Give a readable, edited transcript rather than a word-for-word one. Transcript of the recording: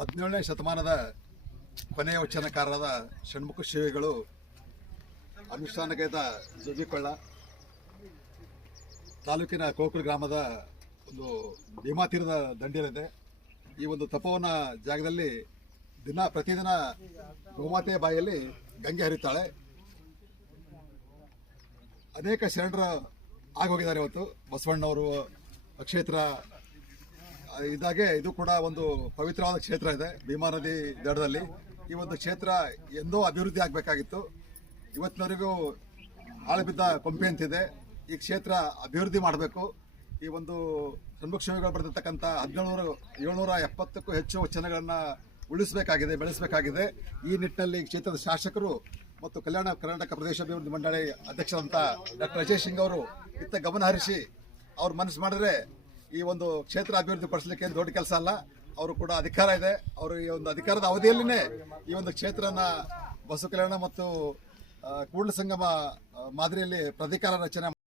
17ನೇ ಶತಮಾನದ ಕೊನೆಯ ವಚನಕಾರರಾದ ಷಣ್ಮುಖ ಶಿವಿಗಳು ಅನುಷ್ಠಾನಗೈದ ಜೋಗಿಕೊಳ್ಳ ತಾಲೂಕಿನ ಕೋಕುಳ ಗ್ರಾಮದ ಒಂದು ಭೀಮಾ ತೀರದ ದಂಡೆಯಲ್ಲಿದೆ. ಈ ಒಂದು ತಪೋವನ ಜಾಗದಲ್ಲಿ ಪ್ರತಿದಿನ ಗೋಮಾತೆಯ ಬಾಯಲ್ಲಿ ಗಂಗೆ ಹರಿತಾಳೆ. ಅನೇಕ ಶರಣರು ಆಗೋಗಿದ್ದಾರೆ. ಇವತ್ತು ಬಸವಣ್ಣವರು ಕ್ಷೇತ್ರ ಇದಾಗೆ ಇದು ಕೂಡ ಒಂದು ಪವಿತ್ರವಾದ ಕ್ಷೇತ್ರ ಇದೆ. ಭೀಮಾ ನದಿ ದಡದಲ್ಲಿ ಈ ಒಂದು ಕ್ಷೇತ್ರ ಎಂದೋ ಅಭಿವೃದ್ಧಿ ಆಗಬೇಕಾಗಿತ್ತು. ಇವತ್ತಿನವರೆಗೂ ಆಳಬಿದ್ದ ಕೊಂಪೆ ಅಂತಿದೆ. ಈ ಕ್ಷೇತ್ರ ಅಭಿವೃದ್ಧಿ ಮಾಡಬೇಕು. ಈ ಒಂದು ಷಣ್ಮುಖ ಶಿವಿಗಳು ಬರೆದಿರ್ತಕ್ಕಂಥ 770ಕ್ಕೂ ಹೆಚ್ಚು ವಚನಗಳನ್ನು ಉಳಿಸಬೇಕಾಗಿದೆ, ಬೆಳೆಸಬೇಕಾಗಿದೆ. ಈ ನಿಟ್ಟಿನಲ್ಲಿ ಕ್ಷೇತ್ರದ ಶಾಸಕರು ಮತ್ತು ಕಲ್ಯಾಣ ಕರ್ನಾಟಕ ಪ್ರದೇಶ ಅಭಿವೃದ್ಧಿ ಮಂಡಳಿ ಅಧ್ಯಕ್ಷರಂತ ಡಾಕ್ಟರ್ ಅಜಯ್ ಸಿಂಗ್ ಅವರು ಇತ್ತ ಗಮನ ಹರಿಸಿ ಅವ್ರು ಮನಸ್ಸು ಮಾಡಿದ್ರೆ ಈ ಒಂದು ಕ್ಷೇತ್ರ ಅಭಿವೃದ್ಧಿ ಪಡಿಸಲಿಕ್ಕೆ ದೊಡ್ಡ ಕೆಲಸ ಅಲ್ಲ. ಅವರು ಕೂಡ ಅಧಿಕಾರ ಇದೆ. ಅವರು ಈ ಒಂದು ಅಧಿಕಾರದ ಅವಧಿಯಲ್ಲಿನೇ ಈ ಒಂದು ಕ್ಷೇತ್ರನ ಬಸವ ಕಲ್ಯಾಣ ಮತ್ತು ಕೂಡಲ ಸಂಗಮ ಮಾದರಿಯಲ್ಲಿ ಪ್ರಾಧಿಕಾರ ರಚನೆ